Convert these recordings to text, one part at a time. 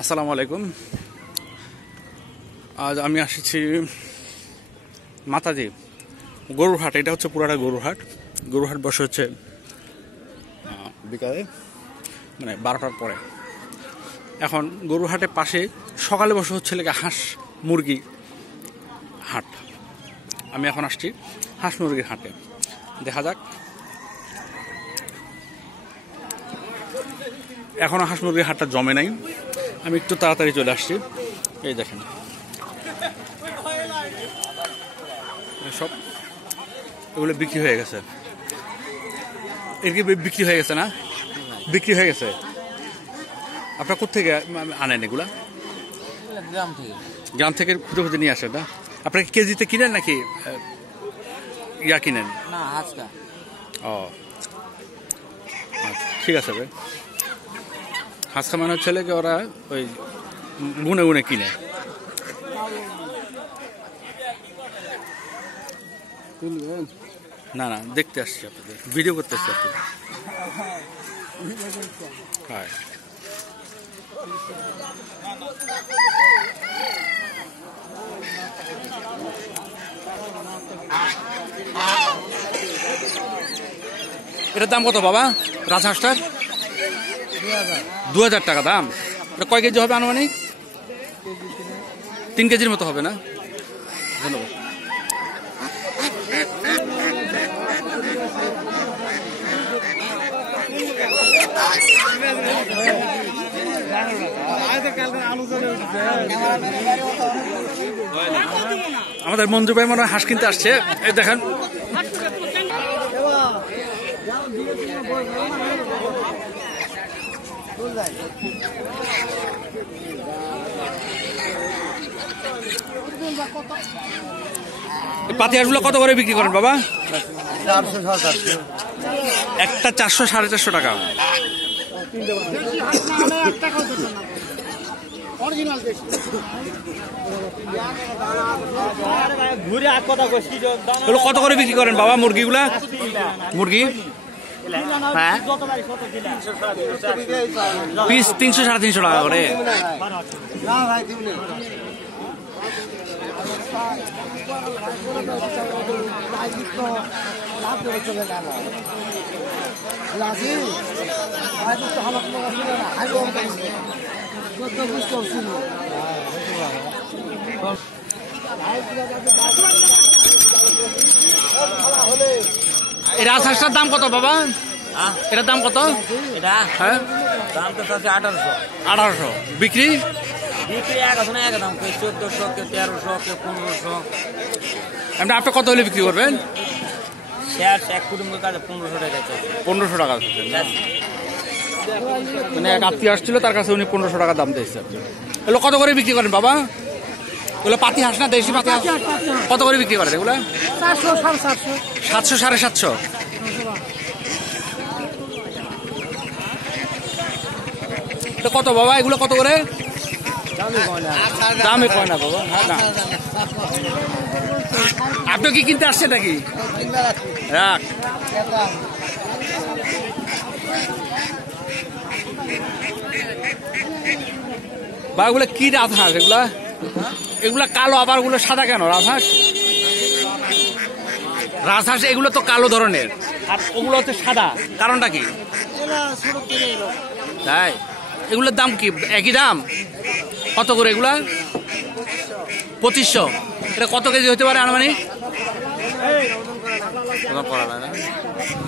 আসসালামু আলাইকুম। আজ আমি আসছি মাতাজি গরুর হাট। এটা হচ্ছে পুরাটা গরুর হাট। গরুর হাট বসে হচ্ছে বিকালে, মানে 12টার পরে। এখন গরুর হাটের পাশে সকালে বসে হচ্ছে লেগে হাঁস মুরগি হাট। আমি এখন আসছি হাঁস মুরগির হাটে, দেখা যাক। এখনও হাঁস মুরগির হাটটা জমে নাই, আমি একটু তাড়াতাড়ি চলে আসছি। এই দেখেন সব এগুলো বিক্রি হয়ে গেছে। এর কি বিক্রি হয়ে গেছে না? বিক্রি হয়ে গেছে। আপনার কোথেকে আনেন এগুলা? গ্রাম থেকে খুঁজে খুঁজে নিয়ে আসেন না? আপনার কেজিতে কিনেন নাকি ইয়া কিনেন? ও আচ্ছা, ঠিক আছে ভাই। হাঁস খামানোর ছেলেকে ওরা ওই গুনে গুনে কিনে। না না, দেখতে আসছি আপনাদের, ভিডিও করতে আসছি আপনাদের। হ্যাঁ, এটার দাম কত বাবা? রাজহাঁসটার 2000 টাকা দাম। এটা কয় কেজি হবে আনুমানিক? 3 কেজির মতো হবে না? ধন্যবাদ। আমাদের মঞ্জু ভাই মনে হয় হাঁস কিনতে আসছে। এই দেখেন, পাতি হাঁসগুলো কত করে বিক্রি করেন বাবা? একটা 400 450 টাকা। কত করে বিক্রি করেন বাবা মুরগিগুলা? মুরগি হ্যাঁ পিস 300 350 টাকা করে। এই রাজহাঁসটার দাম কত বাবা? এটার দাম কত? হ্যাঁ, দাম তো 1800। বিক্রি? বিক্রি এক দাম, 1400, 1300, 1500। আপনি কত হলে বিক্রি করবেন? শেষ এক কুটুম্বের কাছে 1500 টাকা। 1500 টাকা মানে এক আত্মীয় আসছিল, তার কাছে উনি 1500 টাকা দাম দিয়েছে। এগুলো কত করে বিক্রি করেন বাবা? এগুলো পাতি হাঁস না দেশি পাতি হাঁস? কত করে বিক্রি করেন এগুলো? 700 750। কত বাবা এগুলো কত করে? দামে কয় না বাবা। হ্যাঁ না, আপনি কি কিনতে আসছেন নাকি? রাখ। বা এগুলো কি রাজহাঁস? এগুলা এগুলা কালো, আবার ওগুলো সাদা কেন? রাজহাঁস রাজহাঁস এগুলো তো কালো ধরনের, আর ওগুলো হচ্ছে সাদা, কারণটা কি? তাই এগুলোর দাম কি একই দাম? কত করে এগুলা? 2500। এটা কত কেজি হতে পারে আনুমানিক?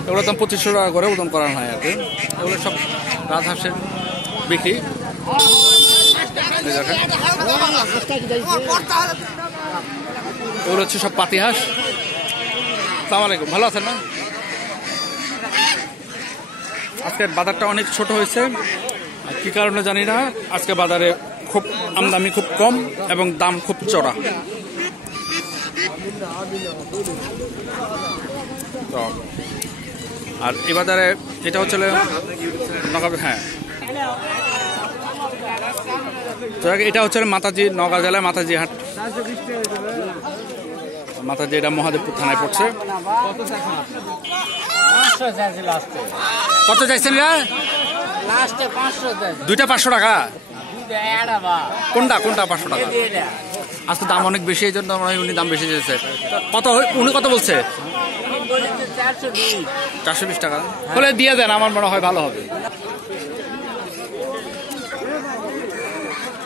এগুলোর দাম 2500 টাকা করে ওজন করানো হয় আর কি। এগুলো সব রাজহাঁসের বিক্রি। এগুলো হচ্ছে সব পাতি হাঁস। আসসালামু আলাইকুম, ভালো আছেন না? আজকের বাজারটা অনেক ছোট হয়েছে, কি কারণে জানি না। আজকে বাজারে খুব আমদানি খুব কম এবং দাম খুব চড়া। তো আর এই বাজারে এটা হচ্ছে হ্যাঁ, তো এটা হচ্ছে মাতাজি, নওগাঁ জেলায় মাতাজি হাট। মাতাজি, এটা মহাদেবপুর থানায় পড়ছে। কত চাইছেন? দুইটা 500 টাকা। কোনটা কোনটা 500 টাকা? আজকে দাম অনেক বেশি, এই জন্য মনে হয় উনি দাম বেশি দিয়েছে। উনি কত বলছে? 420 টাকা বলে দিয়ে দেন, আমার মনে হয় ভালো হবে।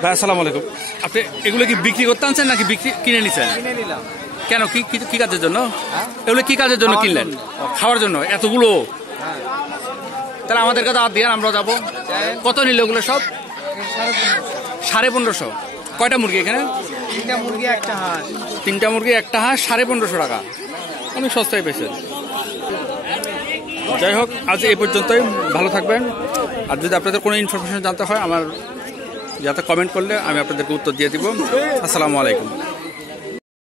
ভাই আসসালামু আলাইকুম, আপনি এগুলো কি বিক্রি করতে আনছেন নাকি কিনে নিছেন? কেন, কি কাজের জন্য এগুলো? কি কাজের জন্য কিনলেন? খাওয়ার জন্য এতগুলো? তাহলে আমাদেরকে দাওয়াত দিয়ে আমরা যাবো। কত নিল ওগুলো সব? 1550। কয়টা মুরগি এখানে? 3টা মুরগি একটা হাঁস। 3টা মুরগি একটা হাঁস 1550 টাকা, অনেক সস্তায় পেয়েছেন। যাই হোক, আজ এই পর্যন্তই। ভালো থাকবেন। আর যদি আপনাদের কোনো ইনফরমেশন জানতে হয় আমার যাতে কমেন্ট করলে আমি আপনাদেরকে উত্তর দিয়ে দিব। আসসালামু আলাইকুম।